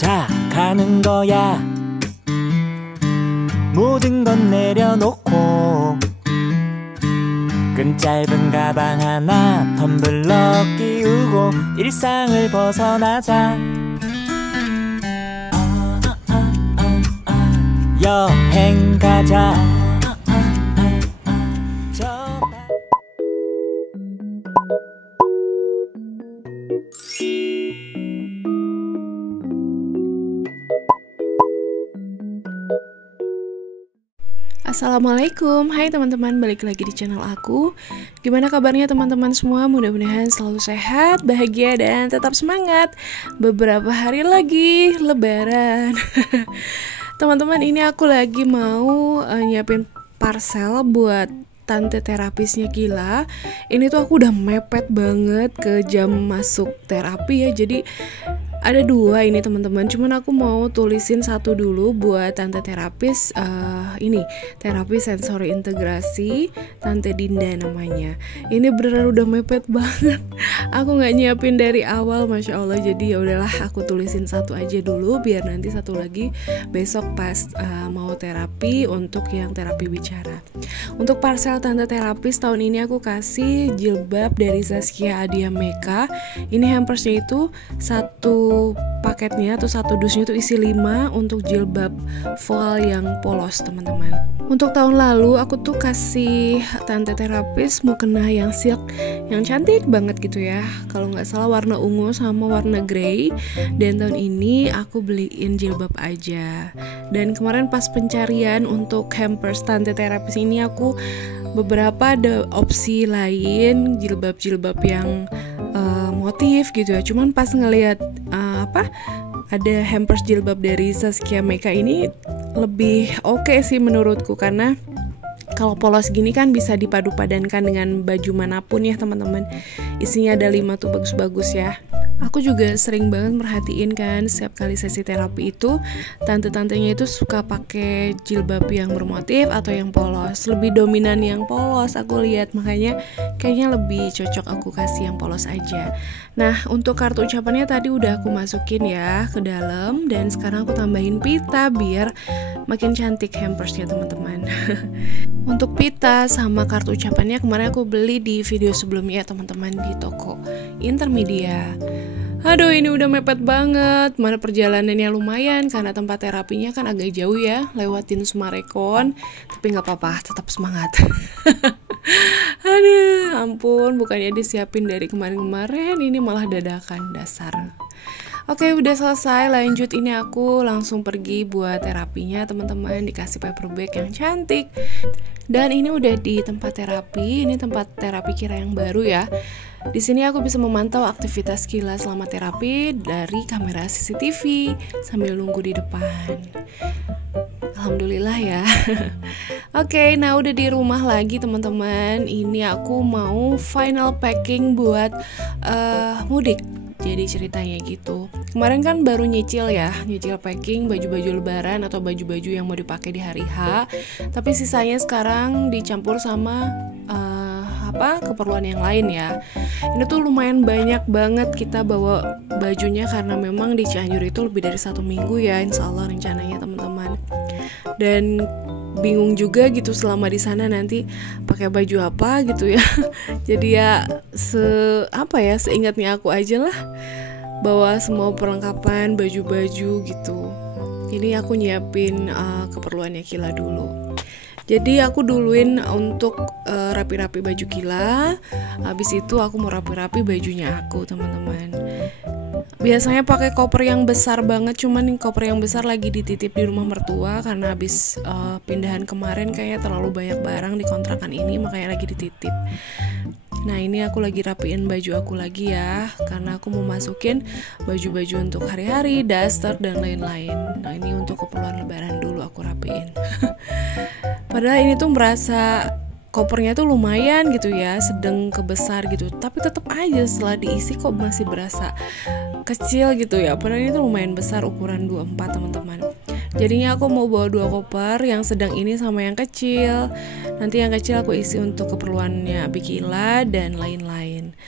자, 가는 거야. 모든 건 내려놓고 끈 짧은 가방 하나 텀블러 끼우고 일상을 벗어나자. 여행 가자. Assalamualaikum, hai teman-teman, balik lagi di channel aku. Gimana kabarnya teman-teman semua? Mudah-mudahan selalu sehat, bahagia, dan tetap semangat. Beberapa hari lagi lebaran. Teman-teman, ini aku lagi mau nyiapin parcel buat tante terapisnya Kila. Ini tuh aku udah mepet banget ke jam masuk terapi ya. Jadi ada dua ini teman-teman, cuman aku mau tulisin satu dulu buat tante terapis. Ini terapi sensori integrasi Tante Dinda namanya. Ini beneran udah mepet banget. Aku nggak nyiapin dari awal, masya Allah. Jadi ya udahlah, aku tulisin satu aja dulu, biar nanti satu lagi besok pas mau terapi untuk yang terapi bicara. Untuk parcel tante terapis tahun ini aku kasih jilbab dari Zaskia Adia Meka. Ini hampersnya itu satu paketnya atau satu dusnya itu isi 5 untuk jilbab voal yang polos teman-teman. Untuk tahun lalu aku tuh kasih tante terapis mukena yang silk yang cantik banget gitu ya, kalau nggak salah warna ungu sama warna grey. Dan tahun ini aku beliin jilbab aja. Dan kemarin pas pencarian untuk hampers tante terapis ini, aku beberapa ada opsi lain jilbab-jilbab yang motif gitu ya. Cuman pas ngelihat ada hampers jilbab dari Zaskia Meka ini lebih oke sih menurutku, karena kalau polos gini kan bisa dipadu-padankan dengan baju manapun ya teman-teman. Isinya ada 5 tuh, bagus-bagus ya. Aku juga sering banget merhatiin kan, setiap kali sesi terapi itu tante-tantenya itu suka pakai jilbab yang bermotif atau yang polos. Lebih dominan yang polos aku lihat, makanya kayaknya lebih cocok aku kasih yang polos aja. Nah, untuk kartu ucapannya tadi udah aku masukin ya ke dalam, dan sekarang aku tambahin pita biar makin cantik hampersnya teman-teman. Untuk pita sama kartu ucapannya kemarin aku beli di video sebelumnya teman-teman di toko Intermedia. Aduh, ini udah mepet banget. Mana perjalanannya lumayan karena tempat terapinya kan agak jauh ya, lewatin Sumarekon. Tapi gak apa-apa, tetap semangat. Aduh, ampun, bukannya disiapin dari kemarin-kemarin, ini malah dadakan, dasar. Oke, udah selesai. Lanjut, ini aku langsung pergi buat terapinya teman-teman. Dikasih paper bag yang cantik. Dan ini udah di tempat terapi. Ini tempat terapi Kira yang baru ya. Di sini aku bisa memantau aktivitas Kila selama terapi dari kamera CCTV sambil nunggu di depan. Alhamdulillah ya. Oke, nah udah di rumah lagi teman-teman. Ini aku mau final packing buat mudik. Jadi ceritanya gitu. Kemarin kan baru nyicil packing baju-baju lebaran atau baju-baju yang mau dipakai di hari H. Tapi sisanya sekarang dicampur sama keperluan yang lain ya. Ini tuh lumayan banyak banget kita bawa bajunya, karena memang di Cianjur itu lebih dari 1 minggu ya, insya Allah rencananya teman-teman. Dan bingung juga gitu selama di sana nanti pakai baju apa gitu ya. Jadi ya seingatnya aku aja lah, bawa semua perlengkapan baju-baju gitu. Ini aku nyiapin keperluannya Kila dulu. Jadi aku duluin untuk rapi-rapi baju Kila. Habis itu aku mau rapi-rapi bajunya aku teman-teman. Biasanya pakai koper yang besar banget, cuman koper yang besar lagi dititip di rumah mertua karena habis pindahan kemarin kayaknya terlalu banyak barang di kontrakan ini, makanya lagi dititip. Nah, ini aku lagi rapiin baju aku lagi ya, karena aku mau masukin baju-baju untuk hari-hari, daster dan lain-lain. Nah, ini untuk keperluan lebaran dulu aku rapiin. Padahal ini tuh merasa kopernya tuh lumayan gitu ya, sedang ke besar gitu, tapi tetap aja setelah diisi kok masih berasa kecil gitu ya. Padahal ini tuh lumayan besar, ukuran 24 teman-teman. Jadinya aku mau bawa 2 koper, yang sedang ini sama yang kecil. Nanti yang kecil aku isi untuk keperluannya Abi Kila dan lain-lain.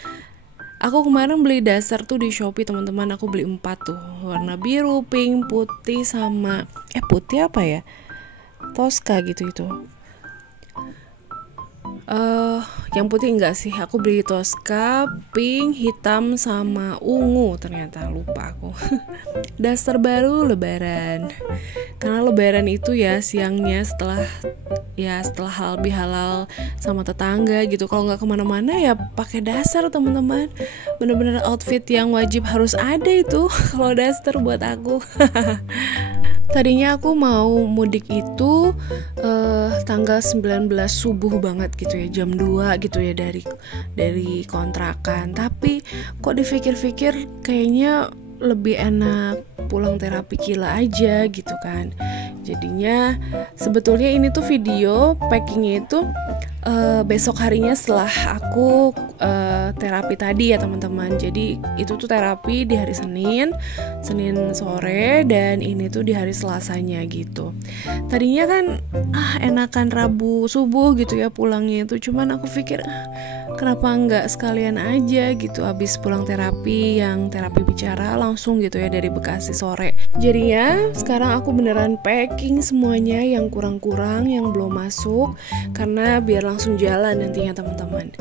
Aku kemarin beli dasar tuh di Shopee teman-teman, aku beli 4 tuh, warna biru, pink, putih sama putih apa ya? Tosca gitu itu. Yang putih enggak sih, aku beli Tosca, pink, hitam sama ungu, ternyata lupa aku. Dasar baru lebaran. Karena lebaran itu ya siangnya setelah halal bihalal sama tetangga gitu. Kalau nggak kemana-mana ya pakai dasar teman-teman. Bener-bener outfit yang wajib harus ada itu kalau dasar buat aku. Tadinya aku mau mudik itu tanggal 19 subuh banget gitu ya, jam 2 gitu ya dari kontrakan. Tapi kok dipikir-pikir kayaknya lebih enak pulang terapi Kila aja gitu kan. Jadinya sebetulnya ini tuh video packingnya itu besok harinya setelah aku terapi tadi ya teman-teman. Jadi itu tuh terapi di hari Senin sore, dan ini tuh di hari Selasanya gitu. Tadinya kan enakan Rabu subuh gitu ya pulangnya itu, cuman aku pikir kenapa nggak sekalian aja gitu abis pulang terapi yang terapi bicara langsung gitu ya dari Bekasi sore. Jadinya sekarang aku beneran packing semuanya yang kurang-kurang, yang belum masuk, karena biar langsung jalan nantinya teman-teman.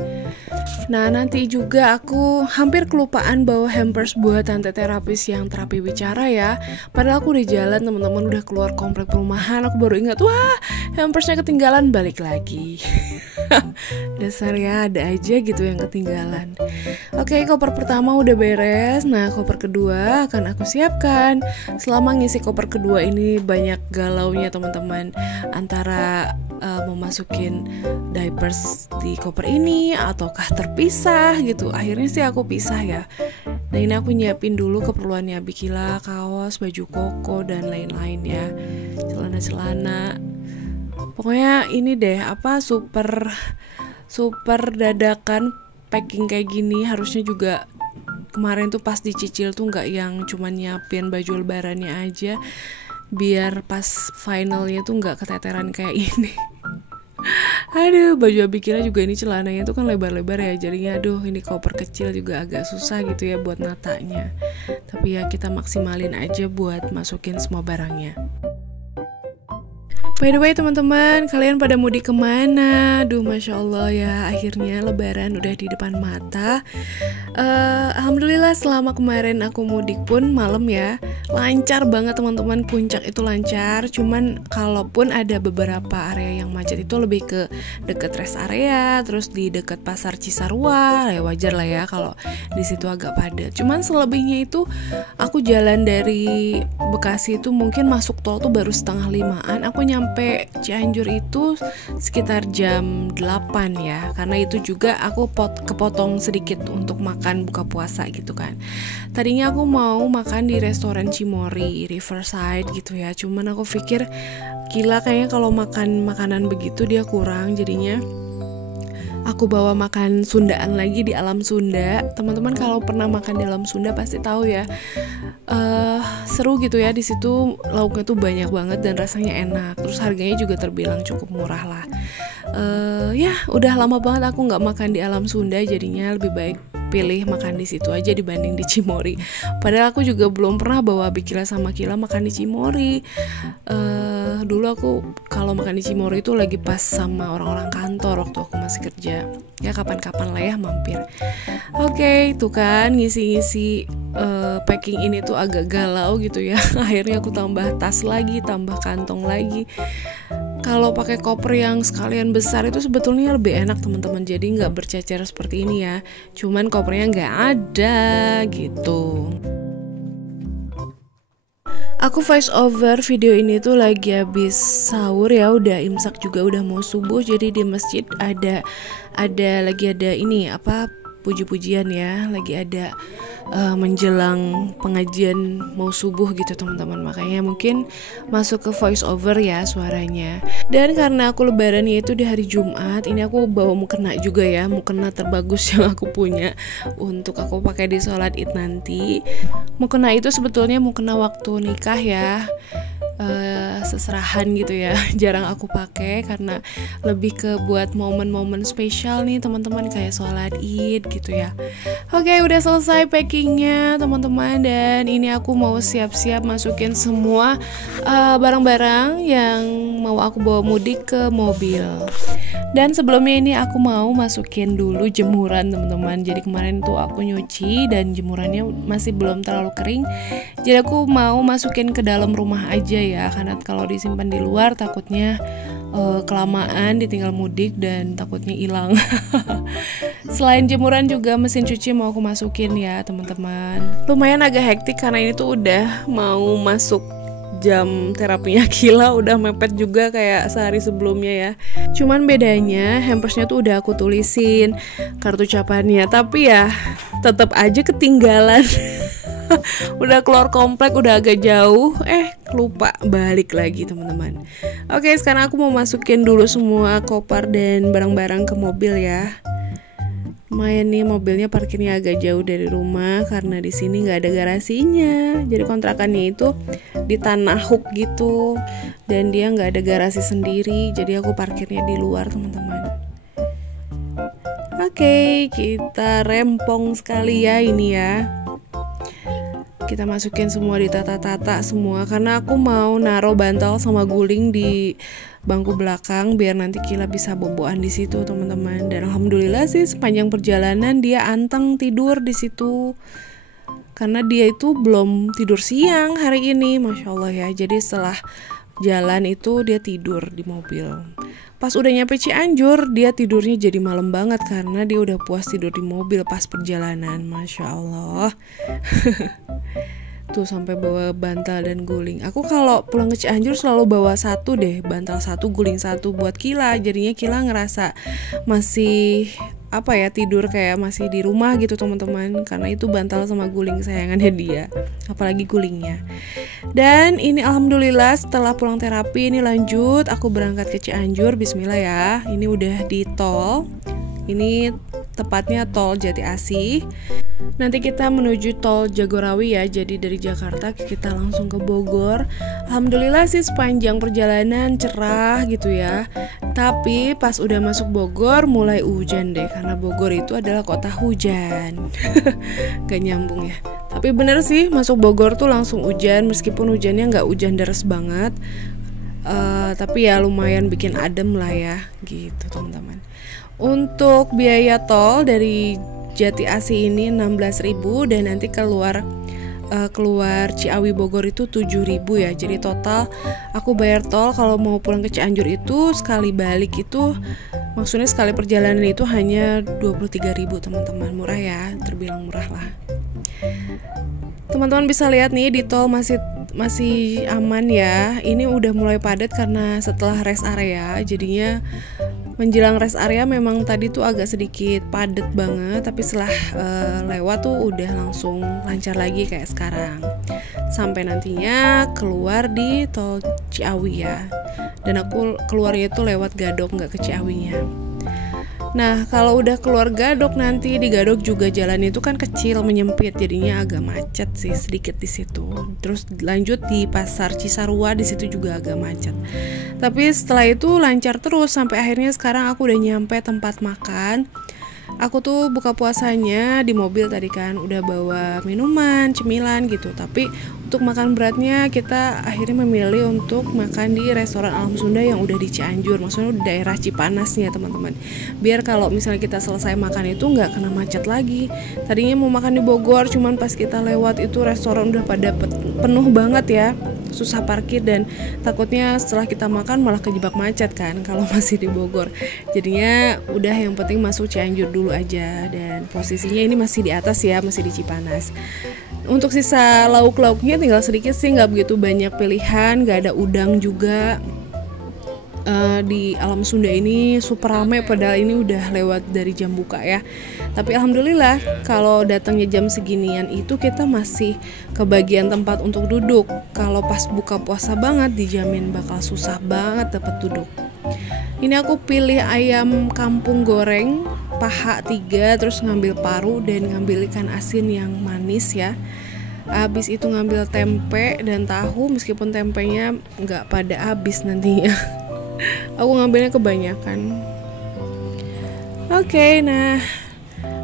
Nah nanti juga aku hampir kelupaan bawa hampers buat tante terapis yang terapi bicara ya. Padahal aku udah jalan teman-teman, udah keluar komplek perumahan, aku baru ingat, wah hampersnya ketinggalan, balik lagi. Dasar ya, ada aja gitu yang ketinggalan. Oke, koper pertama udah beres. Nah koper kedua akan aku siapkan. Selama ngisi koper kedua ini banyak galaunya teman-teman, antara memasukin diapers di koper ini ataukah terpisah gitu. Akhirnya sih aku pisah ya. Nah ini aku nyiapin dulu keperluannya Bikila, kaos, baju koko dan lain-lain ya, celana-celana. Pokoknya ini deh super dadakan packing kayak gini. Harusnya juga kemarin tuh pas dicicil tuh nggak yang cuma nyiapin baju lebarannya aja, biar pas finalnya tuh nggak keteteran kayak ini. Aduh, baju Abikila juga ini celananya tuh kan lebar-lebar ya, jadinya aduh ini koper kecil juga agak susah gitu ya buat natanya. Tapi ya kita maksimalin aja buat masukin semua barangnya. By the way teman-teman, kalian pada mudik kemana? Duh Masya Allah ya, akhirnya lebaran udah di depan mata. Alhamdulillah selama kemarin aku mudik pun malam ya, lancar banget teman-teman, puncak itu lancar. Cuman kalaupun ada beberapa area yang macet itu lebih ke deket rest area, terus di deket pasar Cisarua, ya wajar lah ya kalau di situ agak padat. Cuman selebihnya itu aku jalan dari Bekasi itu mungkin masuk tol tuh baru 4:30-an. Aku nyampe Cianjur itu sekitar jam 8 ya, karena itu juga aku kepotong sedikit untuk makan buka puasa gitu kan. Tadinya aku mau makan di restoran Cimory Riverside gitu ya, cuman aku pikir gila kayaknya kalau makan makanan begitu dia kurang, jadinya aku bawa makan Sundaan lagi di Alam Sunda. Teman-teman kalau pernah makan di Alam Sunda pasti tahu ya, seru gitu ya. Di situ lauknya tuh banyak banget dan rasanya enak. Terus harganya juga terbilang cukup murah lah. Ya udah lama banget aku nggak makan di Alam Sunda, jadinya lebih baik pilih makan di situ aja dibanding di Cimory. Padahal aku juga belum pernah bawa Bikila sama Kila makan di Cimory. Dulu aku kalau makan di Cimory itu lagi pas sama orang-orang kantor waktu aku masih kerja. Ya kapan-kapan lah ya mampir. Oke, itu kan ngisi-ngisi packing ini tuh agak galau gitu ya. Akhirnya aku tambah tas lagi, tambah kantong lagi. Kalau pakai koper yang sekalian besar itu sebetulnya lebih enak teman-teman, jadi nggak bercecer seperti ini ya. Cuman kopernya nggak ada gitu. Aku voice over video ini tuh lagi habis sahur ya, udah imsak juga, udah mau subuh. Jadi di masjid lagi ada ini puji-pujian ya, lagi ada menjelang pengajian mau subuh gitu teman-teman, makanya mungkin masuk ke voice over ya suaranya. Dan karena aku lebarannya itu di hari Jumat, ini aku bawa mukena juga ya, mukena terbagus yang aku punya untuk aku pakai di sholat Id nanti. Mukena itu sebetulnya mukena waktu nikah ya. seserahan gitu ya. Jarang aku pakai karena lebih ke buat momen-momen spesial nih teman-teman, kayak sholat id gitu ya. Oke, udah selesai packingnya teman-teman, dan ini aku mau siap-siap masukin semua barang-barang yang mau aku bawa mudik ke mobil. Dan sebelumnya ini aku mau masukin dulu jemuran teman-teman. Jadi kemarin tuh aku nyuci dan jemurannya masih belum terlalu kering. Jadi aku mau masukin ke dalam rumah aja ya, karena kalau disimpan di luar takutnya kelamaan ditinggal mudik dan takutnya hilang. Selain jemuran juga mesin cuci mau aku masukin ya teman-teman. Lumayan agak hektik karena ini tuh udah mau masuk jam terapinya Kila, udah mepet juga kayak sehari sebelumnya ya. Cuman bedanya hampersnya tuh udah aku tulisin kartu ucapannya, tapi ya tetap aja ketinggalan. Udah keluar komplek, udah agak jauh, lupa balik lagi teman-teman. Oke, sekarang aku mau masukin dulu semua koper dan barang-barang ke mobil ya. Lumayan nih, mobilnya parkirnya agak jauh dari rumah karena di sini nggak ada garasinya. Jadi kontrakannya itu di tanah hook gitu, dan dia nggak ada garasi sendiri. Jadi aku parkirnya di luar teman-teman. Oke, kita rempong sekali ya ini ya. Kita masukin semua, ditata-tata semua karena aku mau naruh bantal sama guling di bangku belakang biar nanti Kila bisa boboan di situ teman-teman. Dan alhamdulillah sih sepanjang perjalanan dia anteng tidur di situ. Karena dia itu belum tidur siang hari ini, Masya Allah ya. Jadi setelah jalan itu dia tidur di mobil. Pas udah nyampe Cianjur, dia tidurnya jadi malam banget karena dia udah puas tidur di mobil pas perjalanan. Masya Allah. Tuh sampai bawa bantal dan guling. Aku kalau pulang ke Cianjur selalu bawa satu deh, bantal satu, guling satu buat Kila. Jadinya Kila ngerasa masih tidur kayak masih di rumah gitu teman-teman, karena itu bantal sama guling kesayangannya dia, apalagi gulingnya. Dan ini alhamdulillah setelah pulang terapi ini lanjut aku berangkat ke Cianjur. Bismillah ya, ini udah di tol. Ini tepatnya tol Jati Asih. Nanti kita menuju tol Jagorawi ya. Jadi dari Jakarta kita langsung ke Bogor. Alhamdulillah sih sepanjang perjalanan cerah gitu ya. Tapi pas udah masuk Bogor mulai hujan deh, karena Bogor itu adalah kota hujan. Gak nyambung ya. Tapi bener sih, masuk Bogor tuh langsung hujan, meskipun hujannya gak hujan deras banget. Tapi ya lumayan bikin adem lah ya gitu teman-teman. Untuk biaya tol dari Jati Asih ini 16.000, dan nanti keluar Ciawi Bogor itu 7.000 ya. Jadi total aku bayar tol kalau mau pulang ke Cianjur itu sekali balik itu, maksudnya sekali perjalanan itu hanya 23.000 teman-teman. Murah ya, terbilang murah lah. Teman-teman bisa lihat nih di tol masih aman ya. Ini udah mulai padat karena setelah rest area, jadinya menjelang rest area memang tadi tuh agak sedikit padat banget, tapi setelah lewat tuh udah langsung lancar lagi kayak sekarang. Sampai nantinya keluar di tol Ciawi ya. Dan aku keluarnya itu lewat Gadok, nggak ke Ciawinya. Nah, kalau udah keluar Gadok nanti di Gadok juga jalan itu kan kecil, menyempit, jadinya agak macet sih sedikit di situ. Terus lanjut di Pasar Cisarua, di situ juga agak macet. Tapi setelah itu lancar terus sampai akhirnya sekarang aku udah nyampe tempat makan. Aku tuh buka puasanya di mobil tadi kan, udah bawa minuman, cemilan gitu. Tapi untuk makan beratnya kita akhirnya memilih untuk makan di restoran Alam Sunda yang udah di Cianjur, maksudnya di daerah Cipanasnya teman-teman. Biar kalau misalnya kita selesai makan itu nggak kena macet lagi. Tadinya mau makan di Bogor, cuman pas kita lewat itu restoran udah pada penuh banget ya, susah parkir, dan takutnya setelah kita makan malah kejebak macet kan kalau masih di Bogor. Jadinya udah yang penting masuk Cianjur dulu aja, dan posisinya ini masih di atas ya, masih di Cipanas. Untuk sisa lauk-lauknya tinggal sedikit sih, nggak begitu banyak pilihan, nggak ada udang juga. Di Alam Sunda ini super ramai, padahal ini udah lewat dari jam buka ya. Tapi alhamdulillah kalau datangnya jam seginian itu kita masih kebagian tempat untuk duduk. Kalau pas buka puasa banget dijamin bakal susah banget dapat duduk. Ini aku pilih ayam kampung goreng paha 3, terus ngambil paru dan ngambil ikan asin yang manis ya. Habis itu ngambil tempe dan tahu, meskipun tempenya nggak pada habis nantinya. Aku ngambilnya kebanyakan. Oke, nah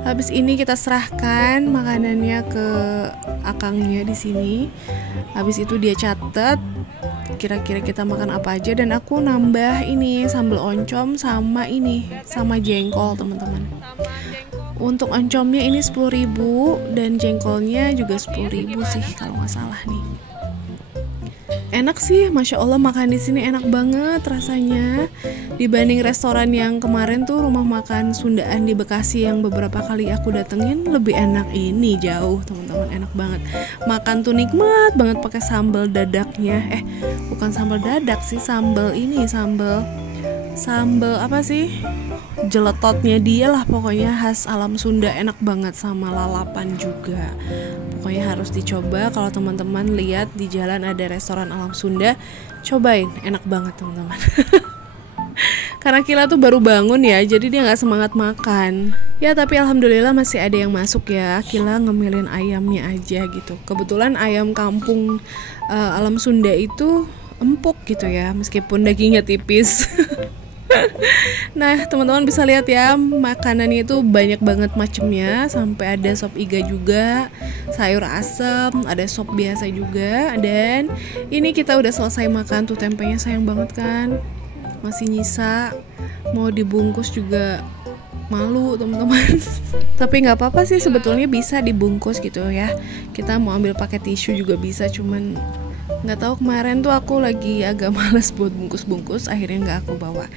habis ini kita serahkan makanannya ke akangnya di sini. Habis itu dia catat kira-kira kita makan apa aja, dan aku nambah ini sambal oncom sama jengkol, teman-teman. Untuk oncomnya ini 10.000 dan jengkolnya juga 10.000 sih kalau nggak salah nih. Enak sih, masya Allah, makan di sini enak banget rasanya. Dibanding restoran yang kemarin tuh, rumah makan Sundaan di Bekasi yang beberapa kali aku datengin, lebih enak ini jauh, teman-teman. Enak banget. Makan tuh nikmat banget pakai sambal dadaknya. Bukan sambal dadak sih, sambal apa sih? Jeletotnya dia lah, pokoknya khas alam Sunda, enak banget, sama lalapan juga. Pokoknya harus dicoba. Kalau teman-teman lihat di jalan ada restoran alam Sunda, cobain, enak banget teman-teman. Karena Kila tuh baru bangun ya, jadi dia nggak semangat makan. Ya tapi alhamdulillah masih ada yang masuk ya. Kila ngemilin ayamnya aja gitu. Kebetulan ayam kampung alam Sunda itu empuk gitu ya, meskipun dagingnya tipis. Nah teman-teman bisa lihat ya, makanannya itu banyak banget macemnya. Sampai ada sop iga juga, sayur asem, ada sop biasa juga. Dan ini kita udah selesai makan tuh, tempenya sayang banget kan, masih nyisa. Mau dibungkus juga malu teman-teman. Tapi nggak apa-apa sih, sebetulnya bisa dibungkus gitu ya. Kita mau ambil pakai tisu juga bisa, cuman nggak tahu, kemarin tuh aku lagi agak males buat bungkus-bungkus, akhirnya nggak aku bawa.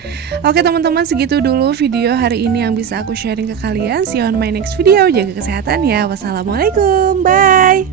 Oke teman-teman, segitu dulu video hari ini yang bisa aku sharing ke kalian. See you on my next video. Jaga kesehatan ya. Wassalamualaikum, bye.